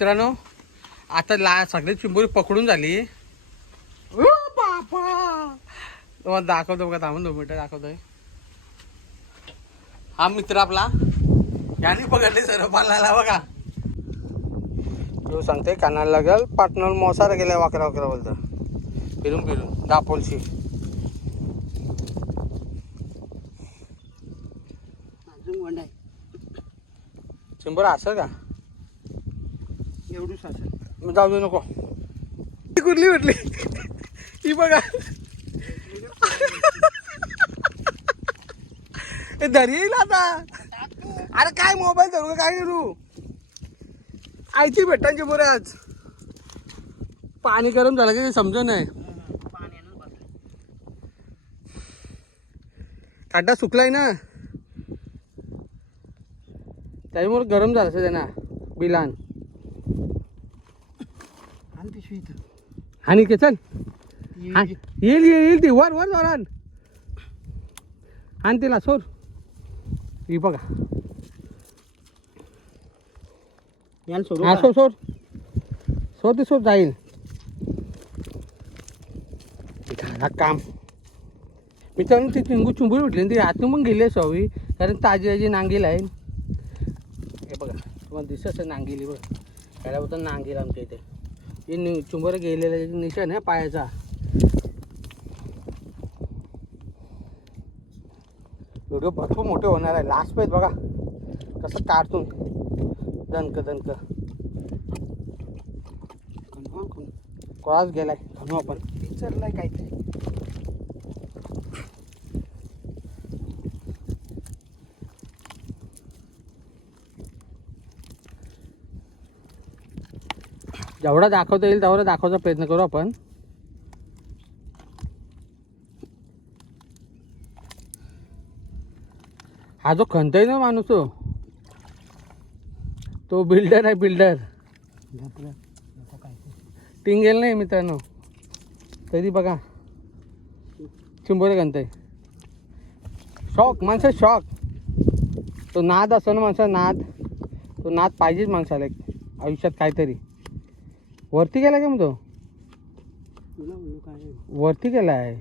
मित्रांनो आता ला सगळी चिंबोरी पकडून झाली. तुम्हाला दाखवतो बघा थांबून दोन मिनटं दाखवतोय. हा मित्र आपला. याने पकडले सर्व पालाला बघा. तू सांगते कानाला लागेल पाटणं मोसारा गेलाय वाकरा वाकरा बोलतं फिरून फिरून दापोलशी चिंबर असं का? जाऊ दे नको. ती कुठली म्हटली? ही बघा. ए, धरी येईल आता. अरे काय मोबाईल धरू काय करू? आयची भेटांची बरं आज. पाणी गरम झालं की समज नाही. खड्डा काटा सुकलाय ना. त्याच्यामुळे गरम झालं असं त्यांना. बिलान. पिशवी इथं आणि के चल. हा, येईल येईल येईल ती. वर वर जोरान आण. तिला सोड. ही बघा. यान सोडू हा का? सोड सोड. सोड ती सोड जाईल. ते झाला काम. ती चिंगू चुंबूर उठली. ती आतून पण गेली सवी कारण ताजी ताजी नांगील आहे. हे बघा तुम्हाला दिसत नांगीली बघ. त्याला होतं नांगील आमच्या इथे. हे नि चुंबर गेलेलं निशाण आहे पायाचा. व्हिडिओ भरपूर मोठे होणार आहे. लास्ट पेज बघा. कसं काढतून. दणक दणक. कोणाच कोळाच गेलाय. म्हणू आपण. विचारलंय काहीतरी. जेवढा दाखवता येईल तेवढा दाखवायचा प्रयत्न करू आपण. हा जो खंत आहे ना माणूस तो तो बिल्डर आहे बिल्डर टिंगेल नाही मित्रांनो. तरी बघा. चिंबोरे आहे. शॉक माणसं शॉक. तो नाद असतो ना माणसा नाद. तो नाद पाहिजेच माणसाला एक आयुष्यात काहीतरी. वरती गेला का मग तो? वरती गेलाय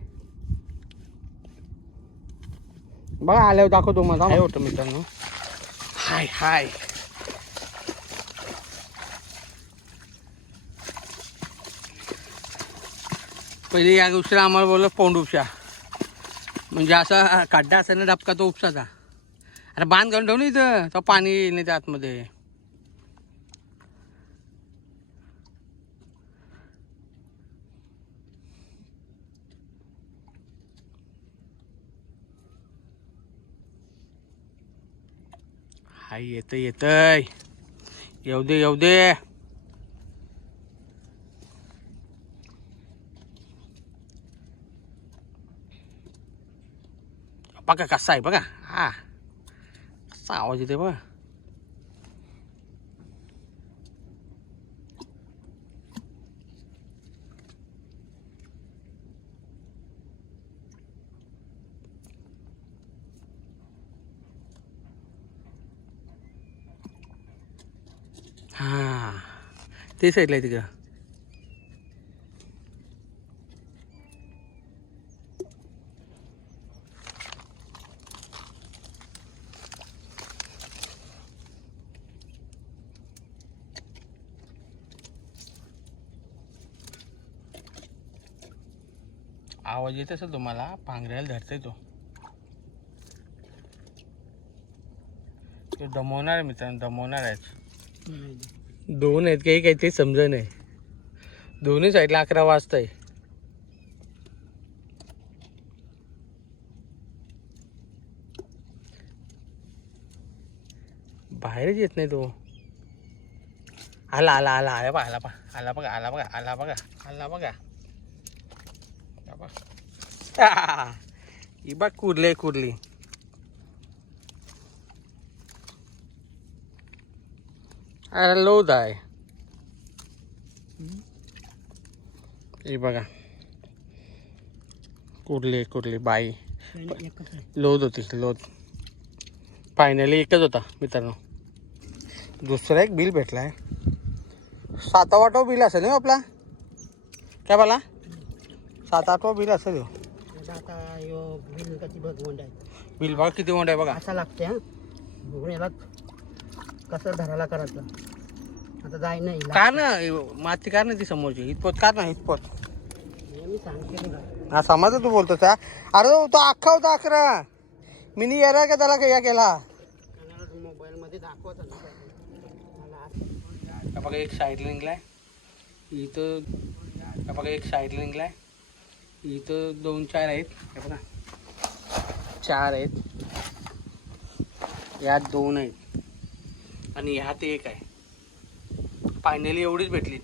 बघा आल्यावर दाखवतो मला काय होतं मित्रांनो. हाय हाय. पहिले या उपशाला आम्हाला बोललं पौंड उपशा म्हणजे असा खड्डा असेल ना डबका तो उपसाचा अरे बांध घालून ठेव ना इथं. तो पाणी नाही त्या आतमध्ये. हाय येतं येतय येऊ दे येऊ दे बघा कसा आहे बघा हा कसा आवाज येते बघा हां. ते साईडला आहे तिकडं. आवाज येत असेल तुम्हाला पांघऱ्याला धरतोय तो. दमवणार आहे मित्रांनो दमवणार आहे दोन आहेत काही काही ते समज नाही दोन्ही साईडला अकरा वाजताय बाहेरच येत नाही तो. आला आला आला आला बघा आला बघा आला बघा आला बघा आला बघा आला बघा. आला बघा. ही बघ कुरले कुरली. अरे लोद आहे हे बघा कुरली कुरली बाई लोद होती लोद फायनली एकच होता मित्रांनो दुसरा एक बिल भेटला आहे सात आठवा बिल असेल ना हो आपला काय बोला सात आठवा बिल असेल हो बिल बघ किती मोठं आहे बघा असा लागते हा कसं धरायला करायचं? आता जाय नाही कार ना माती कार ना ती समोरची. हितपोत कार ना हितपोत मी सांगते तुला. हा समज तू बोलतो त्या अरे तो अख्खा होता अकरा. मिनी येणार का त्याला काय केला? मोबाईलमध्ये दाखवत ना मला हा बघा एक साईड लिंकला आहे. इथं हा बघा एक साईड लिंकला आहे. इथं दोन चार आहेत. हे बघा. चार आहेत. यात दोन आहेत. आणि ह्यात एक आहे. फायनली एवढीच भेटली.